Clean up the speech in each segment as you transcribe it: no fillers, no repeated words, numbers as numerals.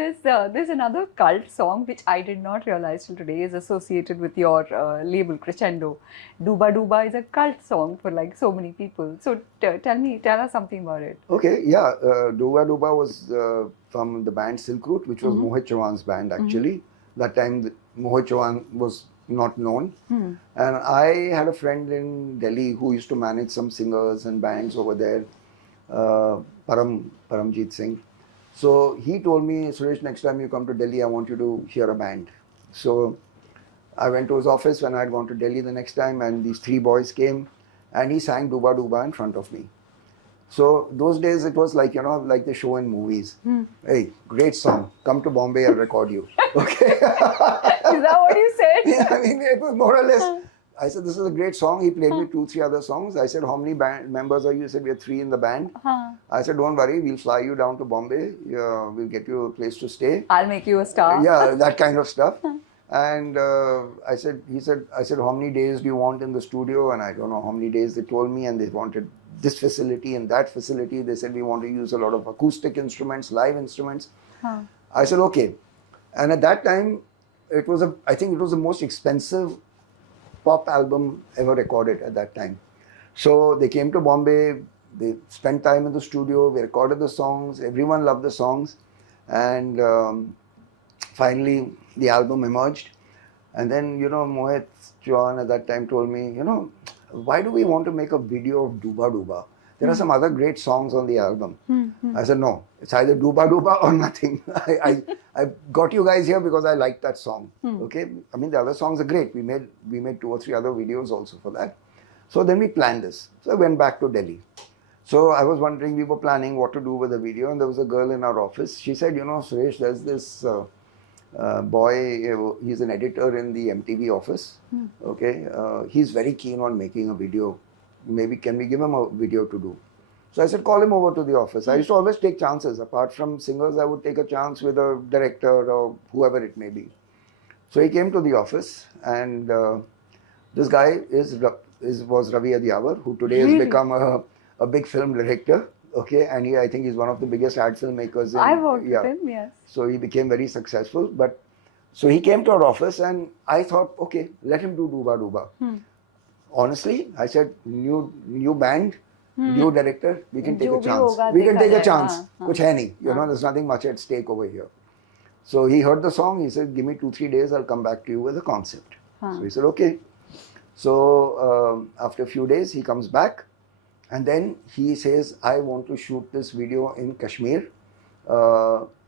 there's another cult song which I did not realize till today is associated with your label Crescendo. Dooba Dooba is a cult song for like so many people. So tell us something about it. Okay, yeah, Dooba Dooba was from the band Silk Route, which was Mohit Chauhan's band actually. That time Mohit Chauhan was not known. And I had a friend in Delhi who used to manage some singers and bands over there, Paramjit Singh. So he told me, Suresh, next time you come to Delhi, I want you to hear a band. So I went to his office when I had gone to Delhi the next time, and these three boys came and he sang Dooba Dooba in front of me. So those days it was like, you know, like the show in movies. Hey, great song. Come to Bombay, I'll record you. Okay. Is that what you said? Yeah, I mean, it was more or less. I said, this is a great song. He played me 2-3 other songs. I said, how many band members are you? He said, we are 3 in the band. I said, don't worry, we'll fly you down to Bombay. We'll get you a place to stay. I'll make you a star. Yeah, that kind of stuff. And I said, how many days do you want in the studio? And I don't know how many days they told me, and they wanted this facility and that facility. They said, we want to use a lot of acoustic instruments, live instruments. I said, okay. And at that time, I think it was the most expensive pop album ever recorded at that time. So they came to Bombay, they spent time in the studio, we recorded the songs, everyone loved the songs. And finally, the album emerged. And then, you know, Mohit Chauhan at that time told me, you know, why do we want to make a video of Dooba Dooba? There are some other great songs on the album. I said, no, it's either Dooba Dooba or nothing. I got you guys here because I liked that song. Okay, I mean, the other songs are great. We made 2 or 3 other videos also for that. So then we planned this. So I went back to Delhi. So I was wondering, we were planning what to do with the video, and there was a girl in our office. She said, you know, Suresh, there's this boy, he's an editor in the MTV office. Okay, he's very keen on making a video. Maybe can we give him a video to do? So I said, call him over to the office. I used to always take chances. Apart from singers, I would take a chance with a director or whoever it may be. So he came to the office, and this guy was Ravi Adiyawar, who today has become a big film director. Okay, and I think he's one of the biggest ad filmmakers. I worked with him, yes. So he became very successful. But so he came to our office, and I thought, okay, let him do Dooba Dooba. Honestly, I said, new band, new director, we can take a chance. We can take a chance. Kuch hai nahi. You know, there's nothing much at stake over here. So he heard the song. He said, give me 2-3 days. I'll come back to you with a concept. So he said, okay. So after a few days, he comes back. And then he says, I want to shoot this video in Kashmir.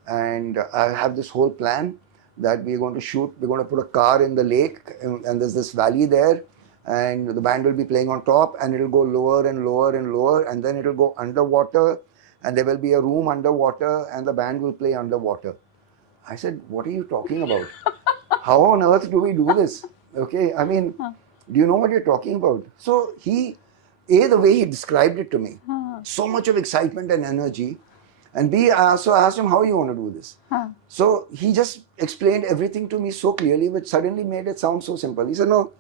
And I have this whole plan that we're going to shoot. We're going to put a car in the lake. And there's this valley there. And the band will be playing on top, and it'll go lower and lower and lower, and then it'll go underwater, and there will be a room underwater, and the band will play underwater. I said, what are you talking about? How on earth do we do this? Okay, I mean, do you know what you're talking about? So the way he described it to me, so much of excitement and energy, and B, I also asked him, how you want to do this? So he just explained everything to me so clearly, which suddenly made it sound so simple. He said, no,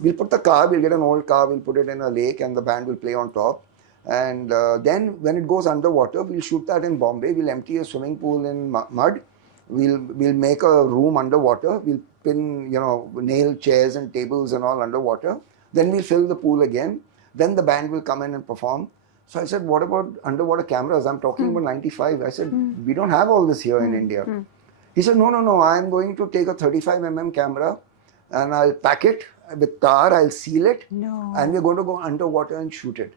we'll put the car, we'll get an old car, we'll put it in a lake, and the band will play on top. And then when it goes underwater, we'll shoot that in Bombay. We'll empty a swimming pool in mud. We'll make a room underwater. We'll pin, you know, nail chairs and tables and all underwater. Then we'll fill the pool again. Then the band will come in and perform. So I said, what about underwater cameras? I'm talking about 95. I said, we don't have all this here in India. He said, no, I'm going to take a 35mm camera and I'll pack it with tar, I'll seal it, and we're going to go underwater and shoot it.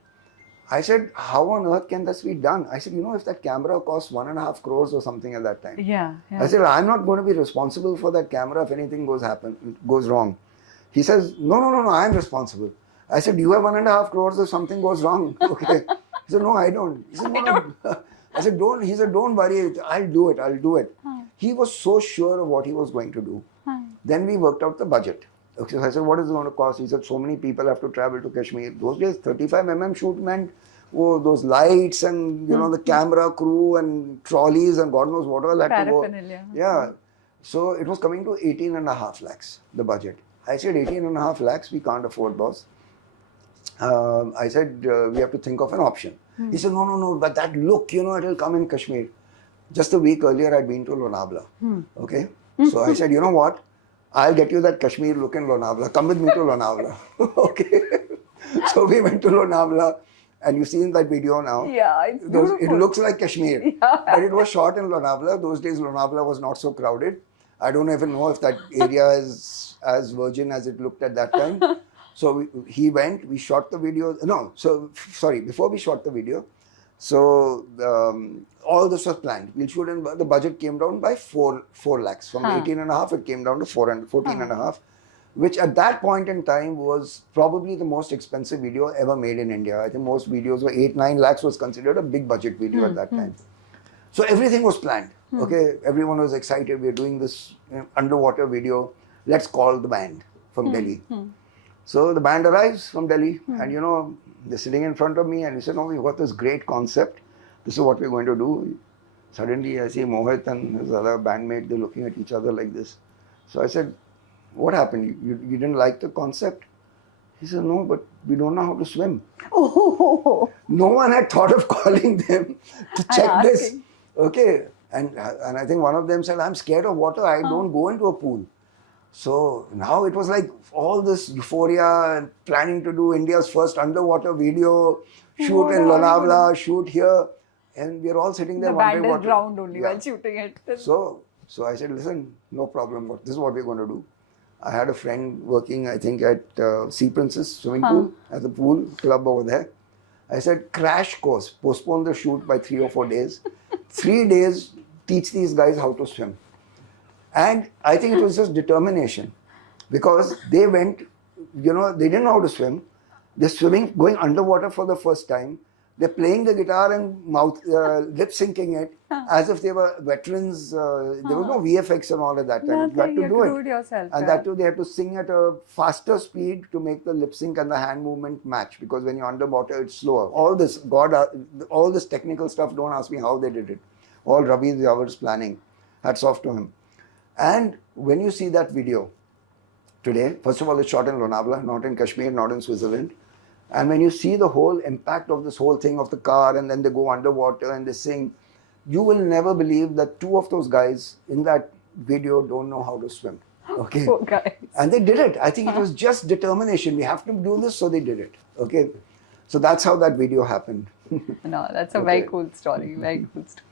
I said, how on earth can this be done? I said, you know, if that camera costs 1.5 crores or something at that time. I said, I'm not going to be responsible for that camera if anything goes wrong. He says, no, I'm responsible. I said, you have 1.5 crores if something goes wrong. Okay. He said, no, I don't. He said, no. I said, don't. He said, don't worry, I'll do it. He was so sure of what he was going to do. Then we worked out the budget. Okay, so I said, what is it going to cost? He said, so many people have to travel to Kashmir. Those days, 35mm shoot meant those lights and, you know, the camera crew and trolleys and God knows what all had to go. Yeah. So it was coming to 18.5 lakhs, the budget. I said, 18.5 lakhs, we can't afford, boss. I said, we have to think of an option. He said, no, but that look, you know, it will come in Kashmir. Just a week earlier, I'd been to Lonavala. Okay, so I said, you know what? I'll get you that Kashmir look in Lonavala. Come with me to Lonavala. Okay, so we went to Lonavala, and you seen that video now. Yeah, it's It beautiful. looks like Kashmir, Yeah. but it was shot in Lonavala. Those days, Lonavala was not so crowded. I don't even know if that area is as virgin as it looked at that time. So he went, we shot the video. No, so sorry, before we shot the video, so all this was planned. We'll shoot in, the budget came down by 4 lakhs. From 18 and a half, it came down to 14 and a half, which at that point in time was probably the most expensive video ever made in India. I think most videos were 8-9 lakhs was considered a big budget video at that time. So everything was planned. Okay, everyone was excited. We're doing this underwater video. Let's call the band from Delhi. So the band arrives from Delhi, and you know, they're sitting in front of me, and he said, "No, we've got this great concept. This is what we're going to do." Suddenly, I see Mohit and his other bandmate, they're looking at each other like this. So I said, "What happened? You didn't like the concept?" He said, "No, but we don't know how to swim." Oh. No one had thought of calling them to check this. asking. Okay, and I think one of them said, "I'm scared of water. I don't go into a pool." So now it was like all this euphoria and planning to do India's first underwater video, shoot in Lonavala, shoot here, and we're all sitting there The wondering band what. is drowned only Yeah. while shooting it. So I said, "Listen, no problem. This is what we're going to do." I had a friend working, I think, at Sea Princess swimming pool, at the pool club over there. I said, "Crash course, postpone the shoot by 3 or 4 days. 3 days, teach these guys how to swim." And I think it was just determination, because they went, you know, they didn't know how to swim. They're swimming, going underwater for the first time. They're playing the guitar and lip syncing it as if they were veterans. There was no VFX and all at that time. Nothing, You had to do it yourself. And that too, they had to sing at a faster speed to make the lip sync and the hand movement match, because when you're underwater, it's slower. All this, all this technical stuff, don't ask me how they did it. All Ravi Jawar's planning. Hats off to him. And when you see that video today, first of all, it's shot in Lonavala, not in Kashmir, not in Switzerland. And when you see the whole impact of this whole thing of the car, and then they go underwater and they sing, you will never believe that 2 of those guys in that video don't know how to swim. Okay. Poor guys. And they did it. I think it was just determination. We have to do this, so they did it. Okay. So that's how that video happened. No, that's a very cool story. Very cool story.